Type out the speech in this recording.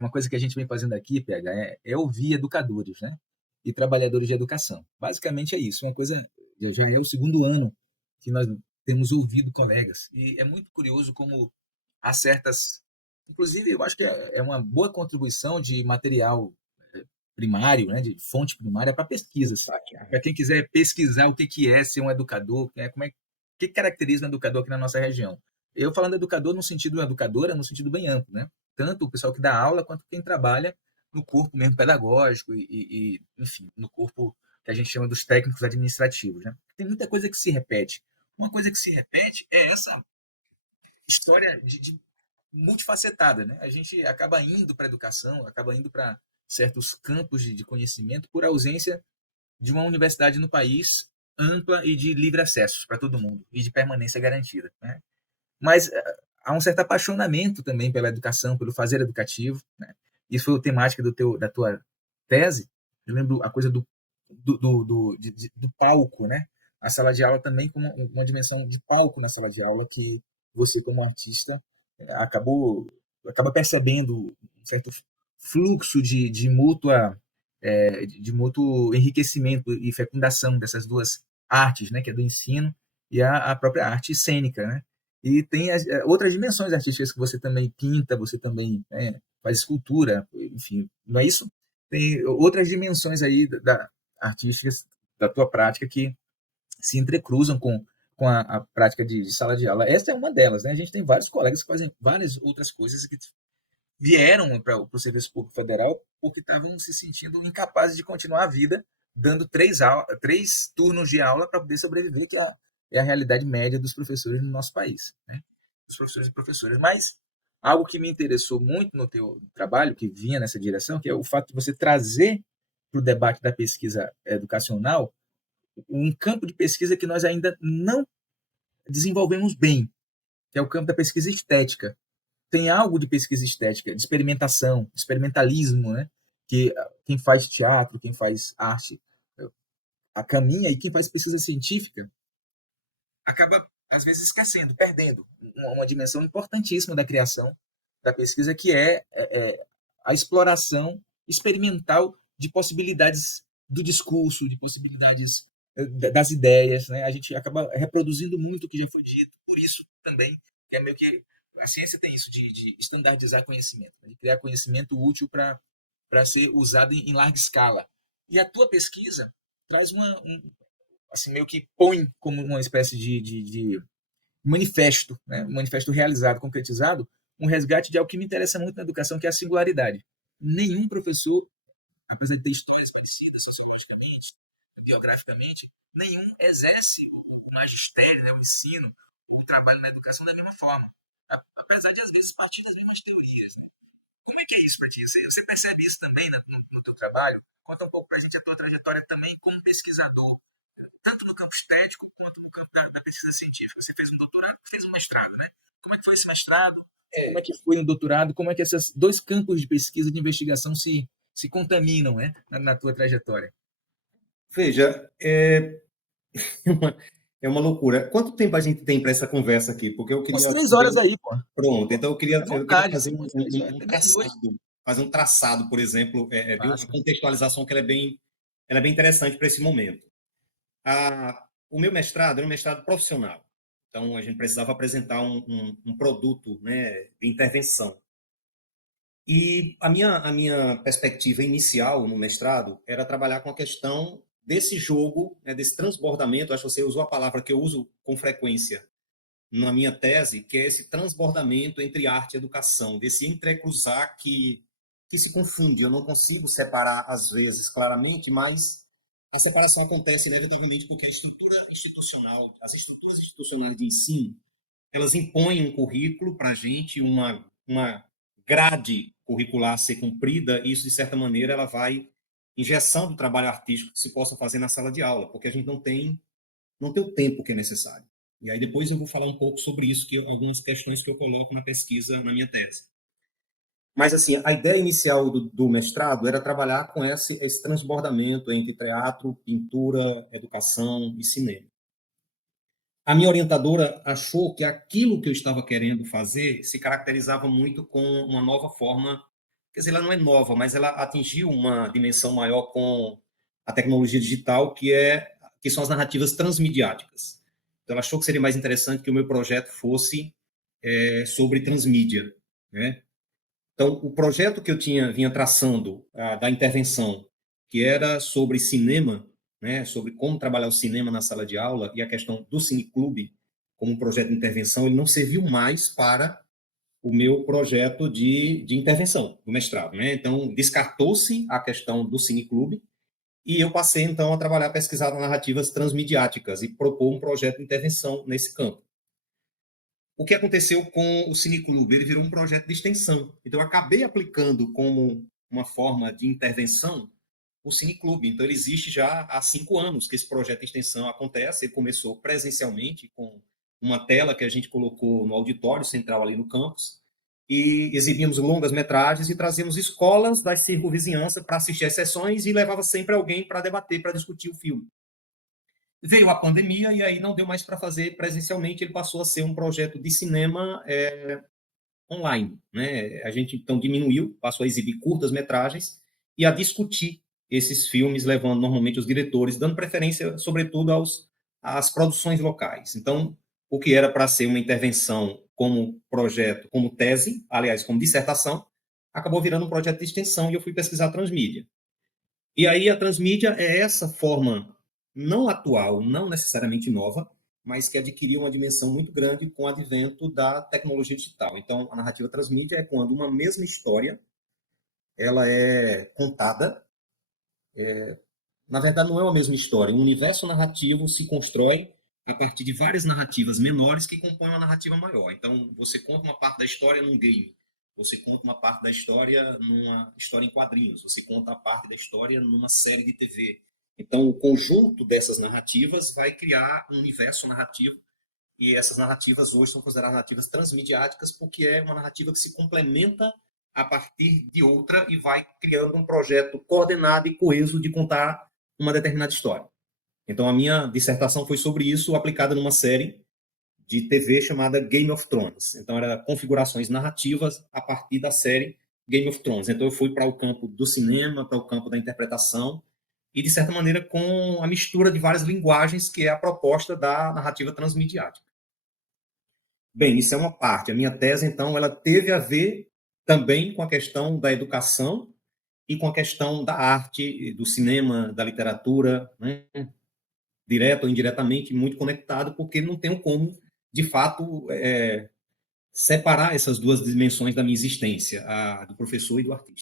uma coisa que a gente vem fazendo aqui, PH, é ouvir educadores, né? E trabalhadores de educação. Basicamente é isso. Uma coisa, já é o segundo ano que nós temos ouvido colegas. E é muito curioso como há certas. Inclusive, eu acho que é uma boa contribuição de material primário, né, de fonte primária para pesquisas. Para quem quiser pesquisar o que é ser um educador, o que caracteriza um educador aqui na nossa região. Eu falando educador no sentido educadora, no sentido bem amplo, né? Tanto o pessoal que dá aula quanto quem trabalha no corpo mesmo pedagógico enfim, no corpo que a gente chama dos técnicos administrativos, né? Tem muita coisa que se repete. Uma coisa que se repete é essa história de multifacetada, né? A gente acaba indo para a educação, acaba indo para certos campos de conhecimento por ausência de uma universidade no país ampla e de livre acesso para todo mundo e de permanência garantida, né? Mas há um certo apaixonamento também pela educação, pelo fazer educativo, né? Isso foi a temática da tua tese. Eu lembro a coisa do palco, né? A sala de aula também como uma dimensão de palco na sala de aula que você, como artista, acabou acaba percebendo um certo fluxo de mútuo enriquecimento e fecundação dessas duas artes, né? Que é do ensino e a própria arte cênica, né? E tem outras dimensões artísticas que você também pinta, você também faz escultura, enfim, não é isso? Tem outras dimensões aí artísticas da tua prática que se entrecruzam com a prática de sala de aula. Essa é uma delas, né? A gente tem vários colegas que fazem várias outras coisas que vieram para o Serviço Público Federal porque estavam se sentindo incapazes de continuar a vida dando três turnos de aula para poder sobreviver, que é a realidade média dos professores no nosso país, né? Dos professores e professoras. Mas algo que me interessou muito no teu trabalho, que vinha nessa direção, que é o fato de você trazer para o debate da pesquisa educacional um campo de pesquisa que nós ainda não desenvolvemos bem, que é o campo da pesquisa estética. Tem algo de pesquisa estética, de experimentação, de experimentalismo, né? Que quem faz teatro, quem faz arte, a caminha, e quem faz pesquisa científica acaba, às vezes, esquecendo, perdendo uma dimensão importantíssima da criação da pesquisa, que é a exploração experimental de possibilidades do discurso, de possibilidades das ideias, né? A gente acaba reproduzindo muito o que já foi dito, por isso também, que é meio que a ciência tem isso de estandardizar conhecimento, de criar conhecimento útil para ser usado em larga escala. E a tua pesquisa traz assim, meio que põe como uma espécie de manifesto, né? Um manifesto realizado, concretizado, um resgate de algo que me interessa muito na educação, que é a singularidade. Nenhum professor, apesar de ter histórias parecidas sociologicamente, biograficamente, nenhum exerce o magistério, né, o ensino, o trabalho na educação da mesma forma. Apesar de, às vezes, partir das mesmas teorias. Né? Como é que é isso para ti? Você percebe isso também no teu trabalho? Conta um pouco para a gente a tua trajetória também como pesquisador, tanto no campo estético quanto no campo da pesquisa científica. Você fez um doutorado e fez um mestrado, né? Como é que foi esse mestrado? Como é que foi no doutorado? Como é que esses dois campos de pesquisa e de investigação se contaminam, né, na tua trajetória? Veja, uma, é uma loucura. Quanto tempo a gente tem para essa conversa aqui? Porque eu Umas queria três fazer horas aí, pô. pronto. Pô, Então à eu queria vontade, fazer umas 3 horas, um até meia-noite. traçado, fazer um traçado, por exemplo, de uma Massa. contextualização que ela é bem interessante para esse momento. O meu mestrado era um mestrado profissional. Então a gente precisava apresentar um produto, né, de intervenção. E a minha perspectiva inicial no mestrado era trabalhar com a questão desse jogo, né, desse transbordamento. Acho que você usou a palavra que eu uso com frequência na minha tese, que é esse transbordamento entre arte e educação, desse entrecruzar que se confunde. Eu não consigo separar, às vezes, claramente, mas a separação acontece inevitavelmente porque a estrutura institucional, as estruturas institucionais de ensino, elas impõem um currículo para a gente, uma grade curricular a ser cumprida, e isso, de certa maneira, ela vai engessando o trabalho artístico que se possa fazer na sala de aula, porque a gente não tem o tempo que é necessário. E aí depois eu vou falar um pouco sobre isso, que algumas questões que eu coloco na pesquisa, na minha tese. Mas, assim, a ideia inicial do mestrado era trabalhar com esse transbordamento entre teatro, pintura, educação e cinema. A minha orientadora achou que aquilo que eu estava querendo fazer se caracterizava muito com uma nova forma quer dizer, ela não é nova, mas ela atingiu uma dimensão maior com a tecnologia digital, que são as narrativas transmediáticas. Então, ela achou que seria mais interessante que o meu projeto fosse sobre transmídia, né? Então, o projeto que eu vinha traçando da intervenção, que era sobre cinema, né, sobre como trabalhar o cinema na sala de aula e a questão do cineclube como um projeto de intervenção, ele não serviu mais para o meu projeto de intervenção do mestrado, né? Então, descartou-se a questão do cineclube e eu passei, então, a trabalhar, pesquisar narrativas transmediáticas e propor um projeto de intervenção nesse campo. O que aconteceu com o cineclube? Ele virou um projeto de extensão. Então, eu acabei aplicando como uma forma de intervenção o cineclube. Então, ele existe já há 5 anos que esse projeto de extensão acontece. Ele começou presencialmente com uma tela que a gente colocou no auditório central ali no campus e exibimos longas metragens e trazíamos escolas da circunvizinhança para assistir às sessões e levava sempre alguém para debater, para discutir o filme. Veio a pandemia e aí não deu mais para fazer presencialmente, ele passou a ser um projeto de cinema online, né? A gente então diminuiu, passou a exibir curtas-metragens e a discutir esses filmes, levando normalmente os diretores, dando preferência, sobretudo, às produções locais. Então, o que era para ser uma intervenção como projeto, como tese, aliás, como dissertação, acabou virando um projeto de extensão e eu fui pesquisar a transmídia. E aí a transmídia é essa forma não atual, não necessariamente nova, mas que adquiriu uma dimensão muito grande com o advento da tecnologia digital. Então, a narrativa transmídia é quando uma mesma história ela é contada. Na verdade, não é uma mesma história. Um universo narrativo se constrói a partir de várias narrativas menores que compõem uma narrativa maior. Então, você conta uma parte da história num game, você conta uma parte da história numa história em quadrinhos, você conta a parte da história numa série de TV. Então, o conjunto dessas narrativas vai criar um universo narrativo e essas narrativas hoje são consideradas narrativas transmediáticas porque é uma narrativa que se complementa a partir de outra e vai criando um projeto coordenado e coeso de contar uma determinada história. Então, a minha dissertação foi sobre isso, aplicada numa série de TV chamada Game of Thrones. Então, era configurações narrativas a partir da série Game of Thrones. Então, eu fui para o campo do cinema, para o campo da interpretação, e, de certa maneira, com a mistura de várias linguagens, que é a proposta da narrativa transmediática. Bem, isso é uma parte. A minha tese, então, ela teve a ver também com a questão da educação e com a questão da arte, do cinema, da literatura, né? Direto ou indiretamente, muito conectado, porque não tenho como, de fato, separar essas duas dimensões da minha existência, a do professor e do artista.